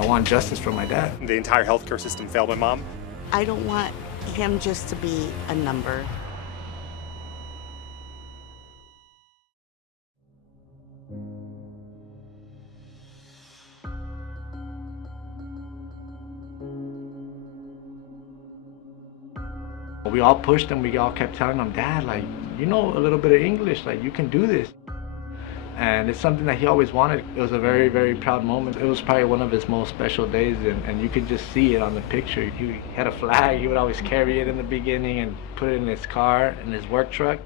I want justice for my dad. The entire healthcare system failed my mom. I don't want him just to be a number. We all pushed him, we all kept telling him, Dad, like, you know a little bit of English, like, you can do this. And it's something that he always wanted. It was a very, very proud moment. It was probably one of his most special days, and you could just see it on the picture. He had a flag, he would always carry it in the beginning and put it in his car, in his work truck.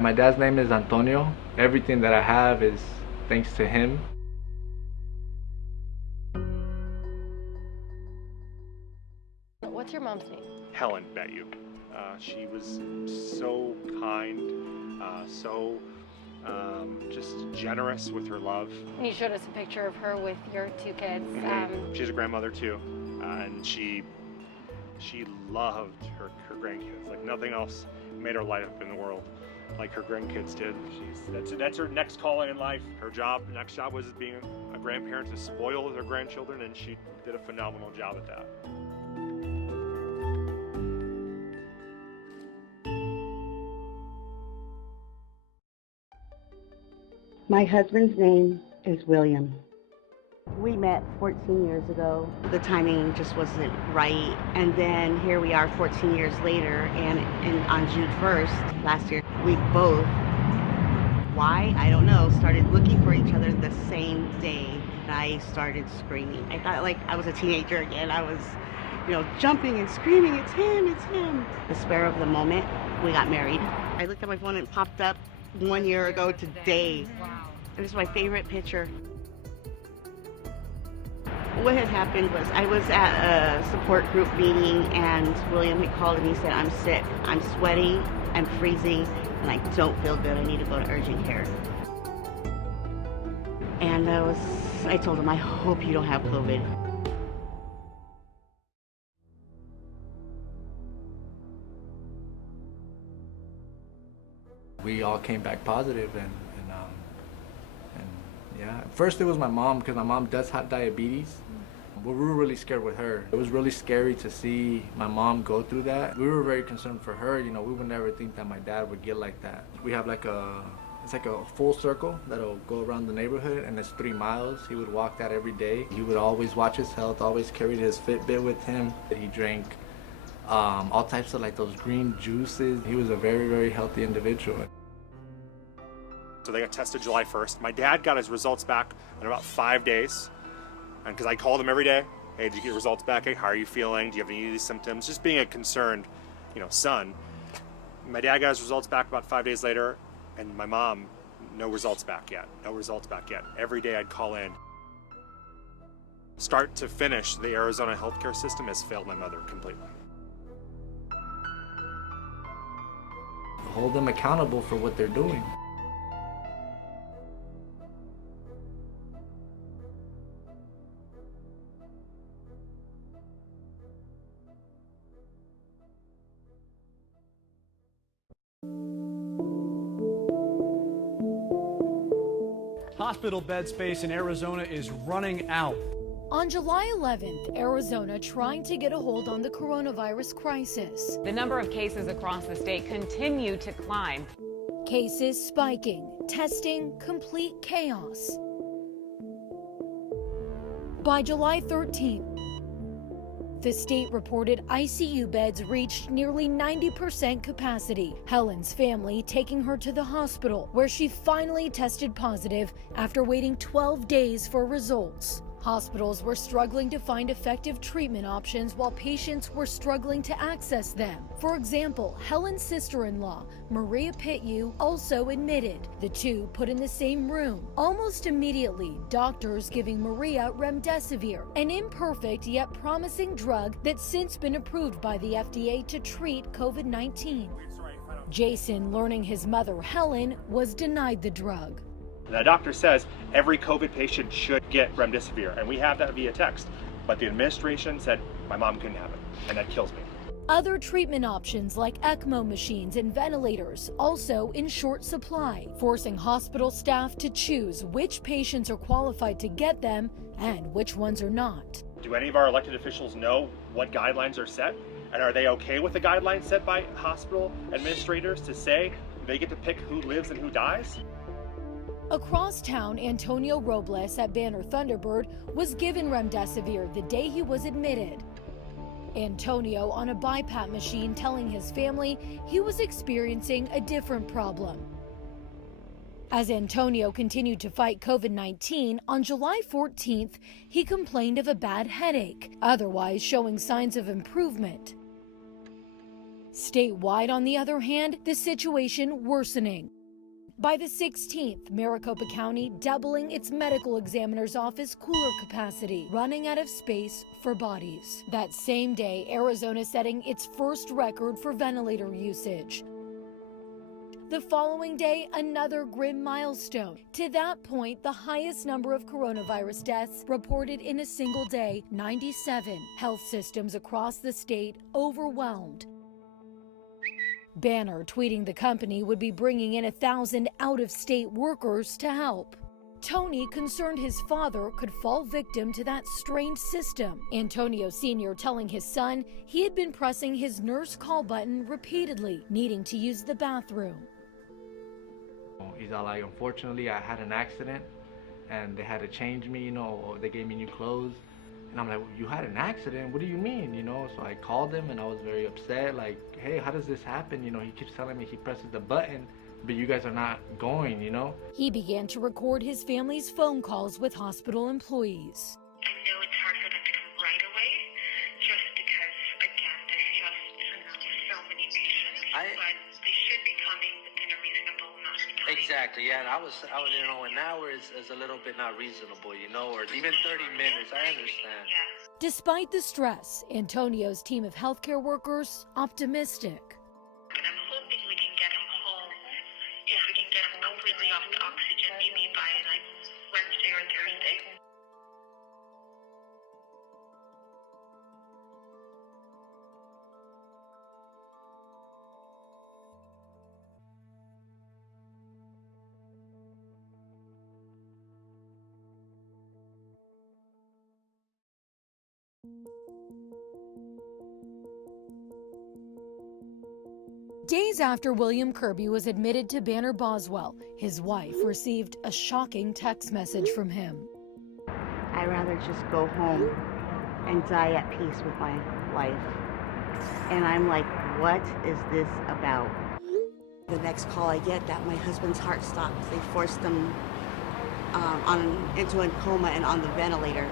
My dad's name is Antonio. Everything that I have is thanks to him. What's your mom's name? Helen, bet you. She was so kind, just generous with her love. You showed us a picture of her with your two kids. She's a grandmother too, and she loved her grandkids. Like nothing else made her light up in the world like her grandkids did. That's her next calling in life. Her next job was being a grandparent to spoil her grandchildren, and she did a phenomenal job at that. My husband's name is William. We met 14 years ago. The timing just wasn't right. And then here we are 14 years later, and on June 1st last year, we both, why, I don't know, started looking for each other the same day. I started screaming. I thought like I was a teenager again. I was, jumping and screaming, it's him, it's him. The spur of the moment, we got married. I looked at my phone and it popped up 1 year ago today. And it's my favorite picture. What had happened was I was at a support group meeting and William had called and he said, I'm sick, I'm sweating, I'm freezing, and I don't feel good, I need to go to urgent care. And I told him, I hope you don't have COVID. We all came back positive, and yeah. First it was my mom, because my mom does have diabetes. We were really scared with her. It was really scary to see my mom go through that. We were very concerned for her. We would never think that my dad would get like that. We have it's like a full circle that'll go around the neighborhood, and it's 3 miles. He would walk that every day. He would always watch his health, always carried his Fitbit with him. He drank all types of like those green juices. He was a very, very healthy individual. So they got tested July 1st. My dad got his results back in about 5 days. And because I called him every day, hey, did you get your results back? Hey, how are you feeling? Do you have any of these symptoms? Just being a concerned, son. My dad got his results back about 5 days later, and my mom, no results back yet. No results back yet. Every day I'd call in. Start to finish, the Arizona healthcare system has failed my mother completely. Hold them accountable for what they're doing. Hospital bed space in Arizona is running out. On July 11th, Arizona trying to get a hold on the coronavirus crisis. The number of cases across the state continue to climb. Cases spiking, testing, complete chaos. By July 13th, the state reported ICU beds reached nearly 90% capacity. Helen's family taking her to the hospital, where she finally tested positive after waiting 12 days for results. Hospitals were struggling to find effective treatment options while patients were struggling to access them. For example, Helen's sister-in-law, Maria Pityu, also admitted. The two put in the same room. Almost immediately, doctors giving Maria remdesivir, an imperfect yet promising drug that's since been approved by the FDA to treat COVID-19. Jason, learning his mother, Helen, was denied the drug. The doctor says every COVID patient should get remdesivir, and we have that via text. But the administration said my mom couldn't have it, and that kills me. Other treatment options like ECMO machines and ventilators also in short supply, forcing hospital staff to choose which patients are qualified to get them and which ones are not. Do any of our elected officials know what guidelines are set? And are they okay with the guidelines set by hospital administrators to say they get to pick who lives and who dies? Across town, Antonio Robles at Banner Thunderbird was given remdesivir the day he was admitted. Antonio on a BiPAP machine telling his family he was experiencing a different problem. As Antonio continued to fight COVID-19, on July 14th, he complained of a bad headache, otherwise showing signs of improvement. Statewide, on the other hand, the situation worsening. By the 16th, Maricopa County doubling its medical examiner's office cooler capacity, running out of space for bodies. That same day, Arizona setting its first record for ventilator usage. The following day, another grim milestone. To that point, the highest number of coronavirus deaths reported in a single day, 97. Health systems across the state overwhelmed. Banner tweeting the company would be bringing in 1,000 out-of-state workers to help. Tony, concerned his father could fall victim to that strained system. Antonio Sr. telling his son he had been pressing his nurse call button repeatedly, needing to use the bathroom. He's all like, unfortunately, I had an accident and they had to change me, or they gave me new clothes. And I'm like, you had an accident? What do you mean, So I called him and I was very upset, like, hey, how does this happen? He keeps telling me he presses the button, but you guys are not going, He began to record his family's phone calls with hospital employees. I know it's hard for them to come right away, just because, again, there's just so many patients, but they should be coming within a reasonable amount of time. Exactly, yeah, and I was, an hour is a little bit not reasonable, or even 30 minutes, I understand. Yes. Despite the stress, Antonio's team of healthcare workers optimistic. And I'm hoping we can get him home, if we can get him completely off the oxygen, maybe by Wednesday or Thursday. Days after William Kirby was admitted to Banner Boswell, his wife received a shocking text message from him. I'd rather just go home and die at peace with my life. And I'm like, what is this about? The next call I get that my husband's heart stopped. They forced him into a coma and on the ventilator.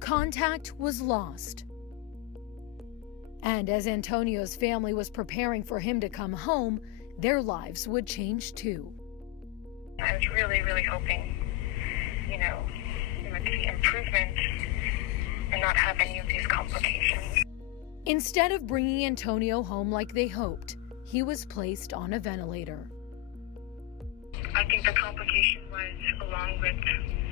Contact was lost. And as Antonio's family was preparing for him to come home, their lives would change too. I was really, really hoping, we would see improvement and not have any of these complications. Instead of bringing Antonio home like they hoped, he was placed on a ventilator. I think the complication was, along with,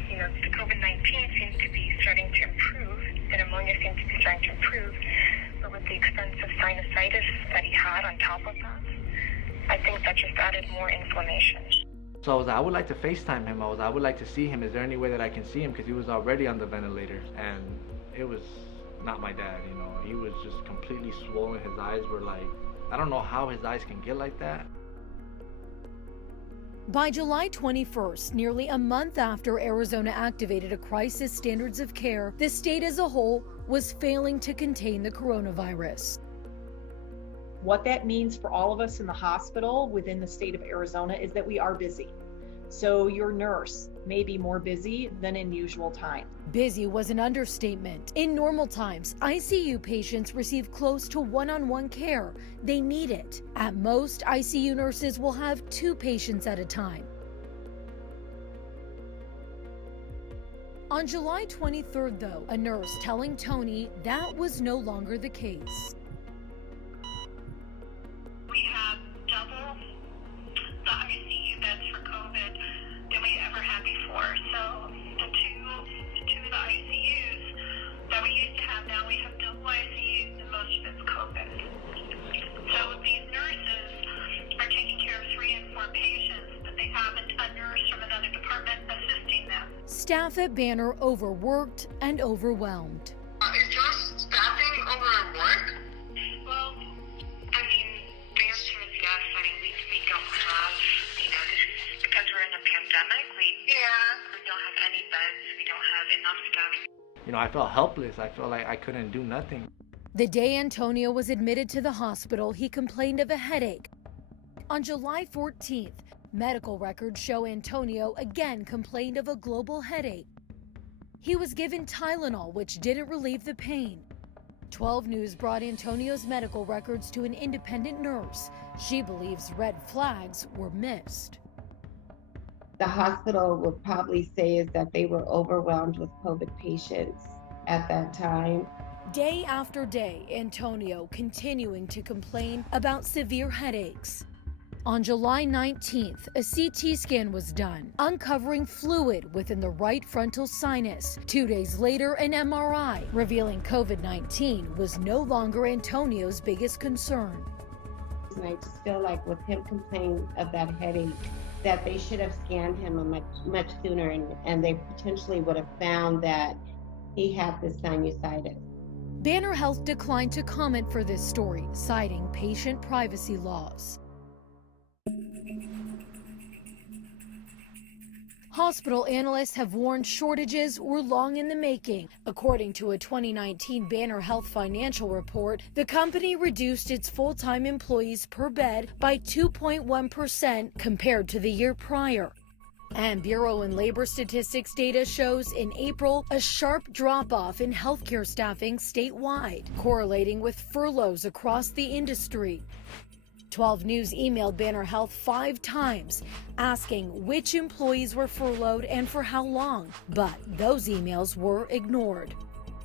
the COVID-19 seems to be starting to improve, the pneumonia seems to be starting to improve, but with the extensive sinusitis that he had on top of that, I think that just added more inflammation. So I was like, I would like to FaceTime him. I would like to see him. Is there any way that I can see him? Because he was already on the ventilator. And it was not my dad, He was just completely swollen. His eyes were like, I don't know how his eyes can get like that. By July 21st, nearly a month after Arizona activated a crisis standards of care, the state as a whole was failing to contain the coronavirus. What that means for all of us in the hospital within the state of Arizona is that we are busy. So your nurse may be more busy than in usual time. Busy was an understatement. In normal times, ICU patients receive close to one-on-one care. They need it. At most, ICU nurses will have 2 patients at a time. On July 23rd, though, a nurse telling Tony that was no longer the case. We have double the ICU beds for COVID than we ever had before. So the two of the ICUs that we used to have, now we have double ICUs and most of it's COVID. So these nurses are taking care of 3 and 4 patients, but they have a nurse from another department assisting them. Staff at Banner overworked and overwhelmed. It's You know, I felt helpless. I felt like I couldn't do nothing. The day Antonio was admitted to the hospital, he complained of a headache. On July 14th, medical records show Antonio again complained of a global headache. He was given Tylenol, which didn't relieve the pain. 12 News brought Antonio's medical records to an independent nurse. She believes red flags were missed. The hospital would probably say is that they were overwhelmed with COVID patients at that time. Day after day, Antonio continuing to complain about severe headaches. On July 19th, a CT scan was done, uncovering fluid within the right frontal sinus. 2 days later, an MRI, revealing COVID-19 was no longer Antonio's biggest concern. And I just feel like with him complaining of that headache, that they should have scanned him much sooner, and they potentially would have found that he had this sinusitis. Banner Health declined to comment for this story, citing patient privacy laws. Hospital analysts have warned shortages were long in the making. According to a 2019 Banner Health financial report, the company reduced its full-time employees per bed by 2.1% compared to the year prior. And Bureau and Labor Statistics data shows in April a sharp drop-off in healthcare staffing statewide, correlating with furloughs across the industry. 12 News emailed Banner Health 5 times, asking which employees were furloughed and for how long, but those emails were ignored.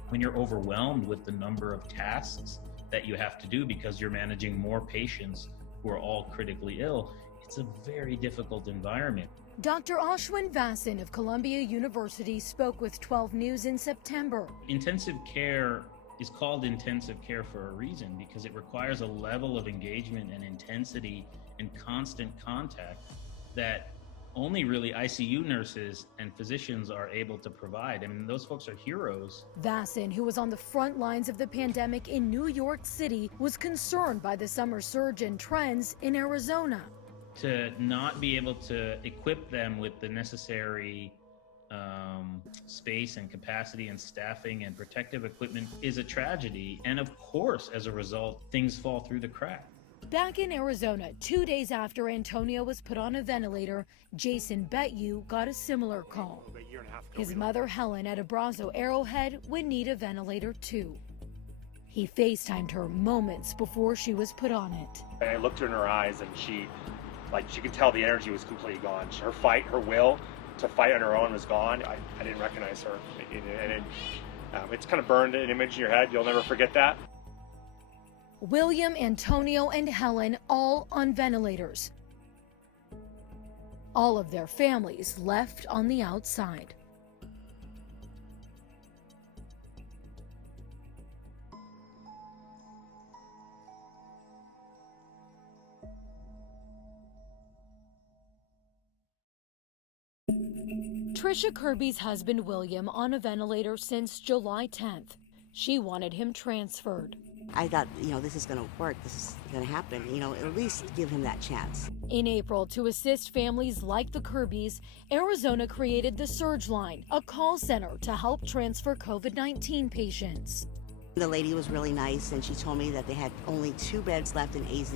When you're overwhelmed with the number of tasks that you have to do because you're managing more patients who are all critically ill, it's a very difficult environment. Dr. Ashwin Vasan of Columbia University spoke with 12 News in September. Intensive care is called intensive care for a reason, because it requires a level of engagement and intensity and constant contact that only really ICU nurses and physicians are able to provide. I mean, those folks are heroes. Vasan, who was on the front lines of the pandemic in New York City, was concerned by the summer surge in trends in Arizona. To not be able to equip them with the necessary space and capacity and staffing and protective equipment is a tragedy. And of course, as a result, things fall through the cracks. Back in Arizona, 2 days after Antonio was put on a ventilator, Jason Betyu got a similar call. His mother, Helen, at Abrazo Arrowhead would need a ventilator too. He FaceTimed her moments before she was put on it. I looked her in her eyes, and she could tell the energy was completely gone. Her will to fight on her own was gone. I didn't recognize her, and it's kind of burned an image in your head. You'll never forget that. William, Antonio, and Helen all on ventilators. All of their families left on the outside. Trisha Kirby's husband, William, on a ventilator since July 10th. She wanted him transferred. I thought, this is going to work. This is going to happen. At least give him that chance. In April, to assist families like the Kirbys, Arizona created the Surge Line, a call center to help transfer COVID-19 patients. The lady was really nice, and she told me that they had only 2 beds left in AZ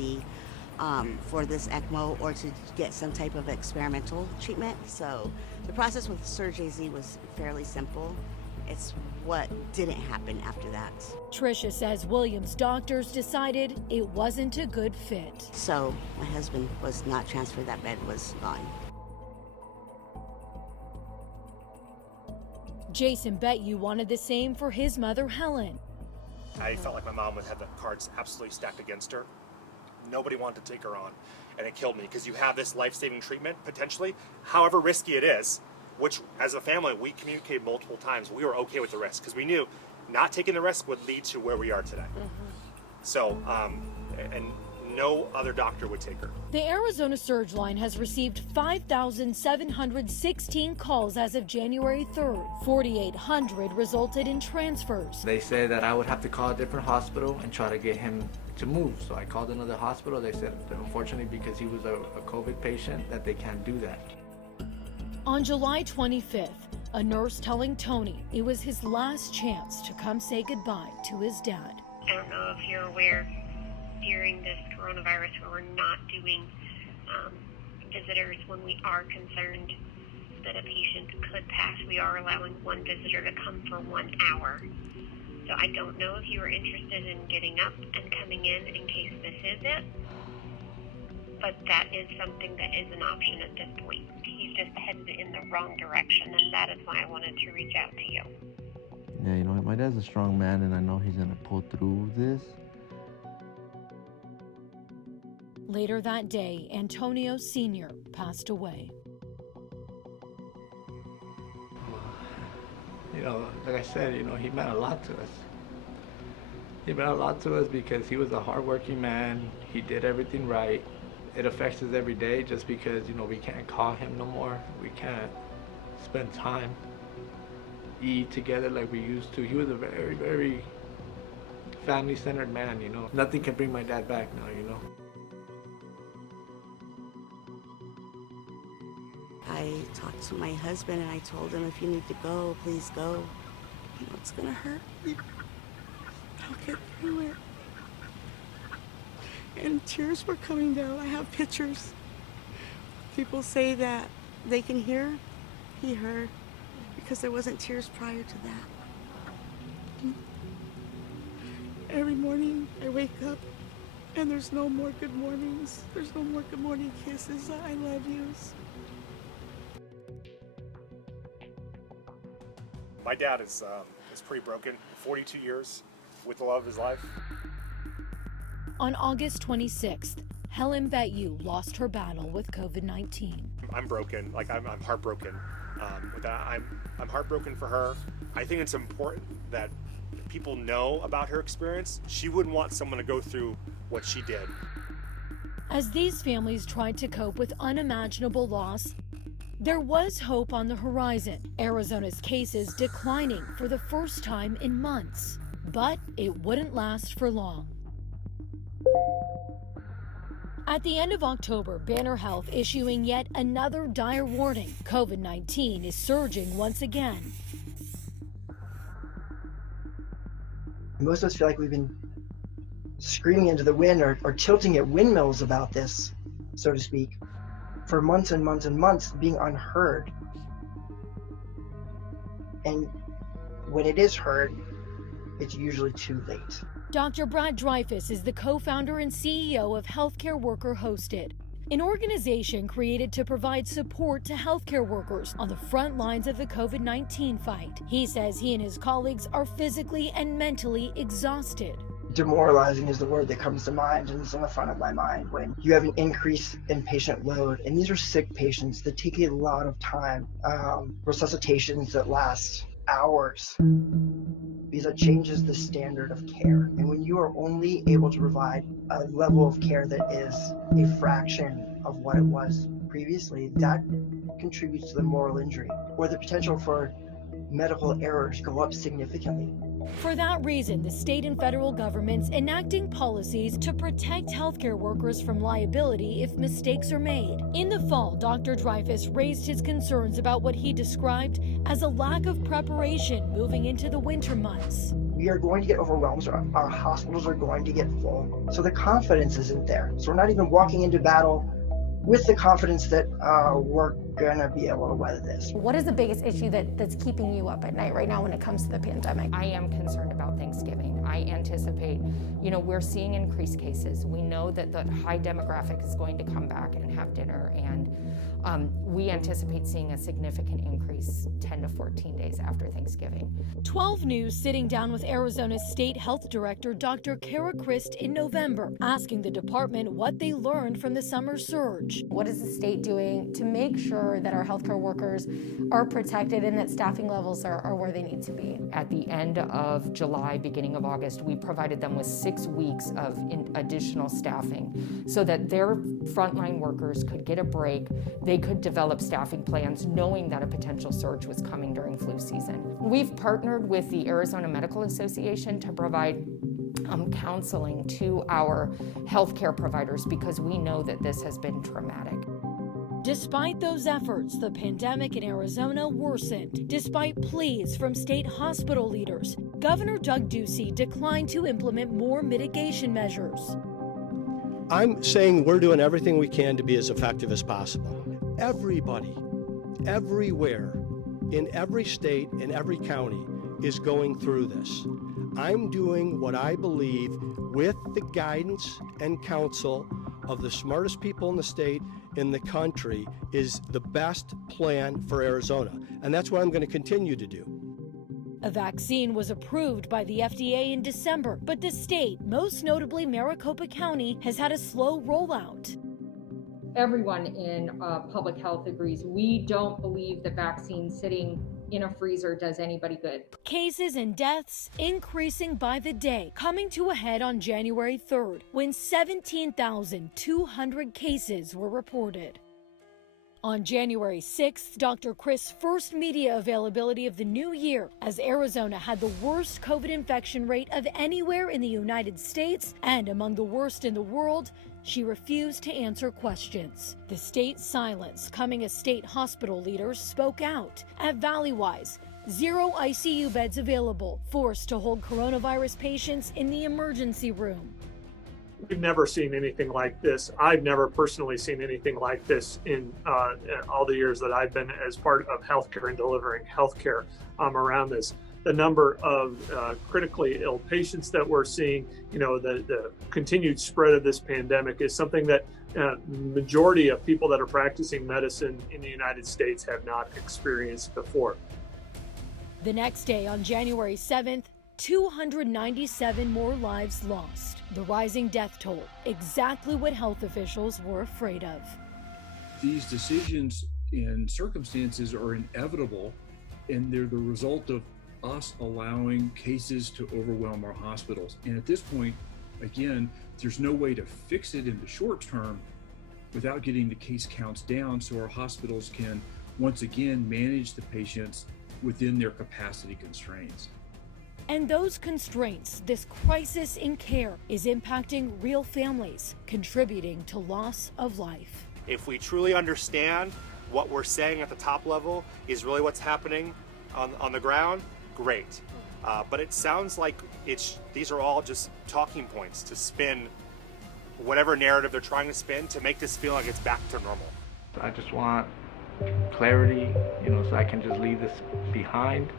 for this ECMO or to get some type of experimental treatment. So the process with Surge AZ was fairly simple. It's what didn't happen after that. Trisha says Williams' doctors decided it wasn't a good fit. So my husband was not transferred. That bed was gone. Jason Betyu wanted the same for his mother, Helen. I felt like my mom would have the cards absolutely stacked against her. Nobody wanted to take her on, and it killed me, because you have this life-saving treatment, potentially, however risky it is, which, as a family, we communicated multiple times. We were okay with the risk, because we knew not taking the risk would lead to where we are today. So, and no other doctor would take her. The Arizona Surge Line has received 5,716 calls as of January 3rd. 4,800 resulted in transfers. They said that I would have to call a different hospital and try to get him to move. So I called another hospital. They said that unfortunately, because he was a COVID patient, that they can't do that. On July 25th, A nurse telling Tony it was his last chance to come say goodbye to his dad. I don't know if you're aware, during this coronavirus where we're not doing visitors when we are concerned that a patient could pass, we are allowing one visitor to come for 1 hour. So I don't know if you were interested in getting up and coming in case this is it, but that is something that is an option at this point. He's just headed in the wrong direction, and that is why I wanted to reach out to you. Yeah, you know, my dad's a strong man, and I know he's gonna pull through this. Later that day, Antonio Sr. passed away. You know, like I said, you know, he meant a lot to us. He meant a lot to us because he was a hardworking man. He did everything right. It affects us every day just because, you know, we can't call him no more. We can't spend time, eat together like we used to. He was a very, very family-centered man, you know. Nothing can bring my dad back now, you know. I talked to my husband and I told him, if you need to go, please go. You know, it's gonna hurt. I'll get through it. And tears were coming down. I have pictures. People say that they can hear. He heard, because there wasn't tears prior to that. Every morning I wake up and there's no more good mornings. There's no more good morning kisses. I love yous. My dad is pretty broken. 42 years with the love of his life. On August 26th, Helen Bettu lost her battle with COVID-19. I'm broken. Like I'm heartbroken. With that, I'm heartbroken for her. I think it's important that people know about her experience. She wouldn't want someone to go through what she did. As these families tried to cope with unimaginable loss, there was hope on the horizon. Arizona's cases declining for the first time in months. But it wouldn't last for long. At the end of October, Banner Health issuing yet another dire warning. COVID-19 is surging once again. Most of us feel like we've been screaming into the wind or tilting at windmills about this, so to speak, for months and months and months, being unheard. And when it is heard, it's usually too late. Dr. Brad Dreyfus is the co-founder and CEO of Healthcare Worker Hosted, an organization created to provide support to healthcare workers on the front lines of the COVID-19 fight. He says he and his colleagues are physically and mentally exhausted. Demoralizing is the word that comes to mind, and it's on the front of my mind when you have an increase in patient load, and these are sick patients that take a lot of time, resuscitations that last hours, because that changes the standard of care. And when you are only able to provide a level of care that is a fraction of what it was previously, that contributes to the moral injury, or the potential for medical errors go up significantly. For that reason, the state and federal governments enacting policies to protect healthcare workers from liability if mistakes are made. In the fall, Dr. Dreyfus raised his concerns about what he described as a lack of preparation moving into the winter months. We are going to get overwhelmed, so our hospitals are going to get full. So the confidence isn't there. So we're not even walking into battle with the confidence that we're gonna be able to weather this. What is the biggest issue that's keeping you up at night right now when it comes to the pandemic? I am concerned about Thanksgiving. I anticipate, we're seeing increased cases. We know that the high demographic is going to come back and have dinner, and we anticipate seeing a significant increase 10 to 14 days after Thanksgiving. 12 News sitting down with Arizona's State Health Director Dr. Kara Christ in November, asking the department what they learned from the summer surge. What is the state doing to make sure that our healthcare workers are protected and that staffing levels are where they need to be? At the end of July, beginning of August, we provided them with 6 weeks of additional staffing so that their frontline workers could get a break. They could develop staffing plans knowing that a potential surge was coming during flu season. We've partnered with the Arizona Medical Association to provide counseling to our healthcare providers because we know that this has been traumatic. Despite those efforts, the pandemic in Arizona worsened. Despite pleas from state hospital leaders, Governor Doug Ducey declined to implement more mitigation measures. I'm saying we're doing everything we can to be as effective as possible. Everybody, everywhere, in every state, in every county, is going through this. I'm doing what I believe, with the guidance and counsel of the smartest people in the state, in the country, is the best plan for Arizona. And that's what I'm going to continue to do. A vaccine was approved by the FDA in December, but the state, most notably Maricopa County, has had a slow rollout. Everyone in public health agrees. We don't believe that vaccine sitting in a freezer does anybody good. Cases and deaths increasing by the day, coming to a head on January 3rd, when 17,200 cases were reported. On January 6th, Dr. Chris' first media availability of the new year, as Arizona had the worst COVID infection rate of anywhere in the United States and among the worst in the world, she refused to answer questions. The state's silence coming as state hospital leaders spoke out. At Valleywise, 0 ICU beds available, forced to hold coronavirus patients in the emergency room. We've never seen anything like this. I've never personally seen anything like this in all the years that I've been as part of healthcare and delivering healthcare around this. The number of critically ill patients that we're seeing, the continued spread of this pandemic is something that majority of people that are practicing medicine in the United States have not experienced before. The next day, on January 7th, 297 more lives lost. The rising death toll, exactly what health officials were afraid of. These decisions and circumstances are inevitable, and they're the result of us allowing cases to overwhelm our hospitals. And at this point, again, there's no way to fix it in the short term without getting the case counts down so our hospitals can once again manage the patients within their capacity constraints. And those constraints, this crisis in care, is impacting real families, contributing to loss of life. If we truly understand what we're saying at the top level is really what's happening on the ground, great. But it sounds like these are all just talking points to spin whatever narrative they're trying to spin to make this feel like it's back to normal. I just want clarity, so I can just leave this behind.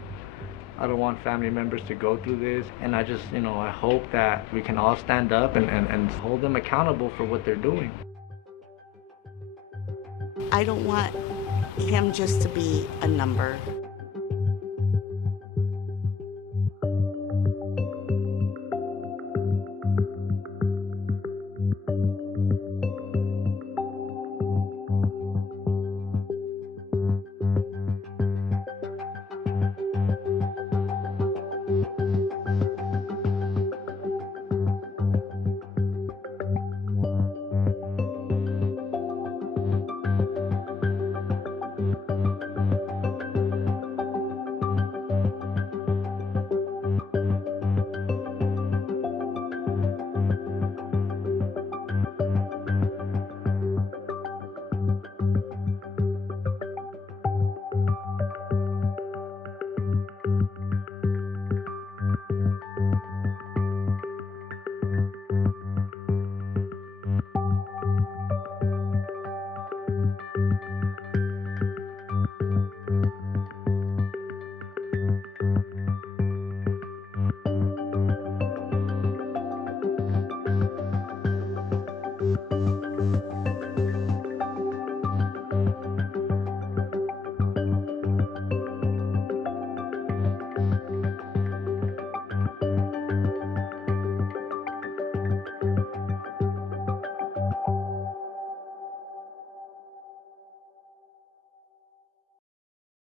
I don't want family members to go through this, and I just, I hope that we can all stand up and hold them accountable for what they're doing. I don't want him just to be a number.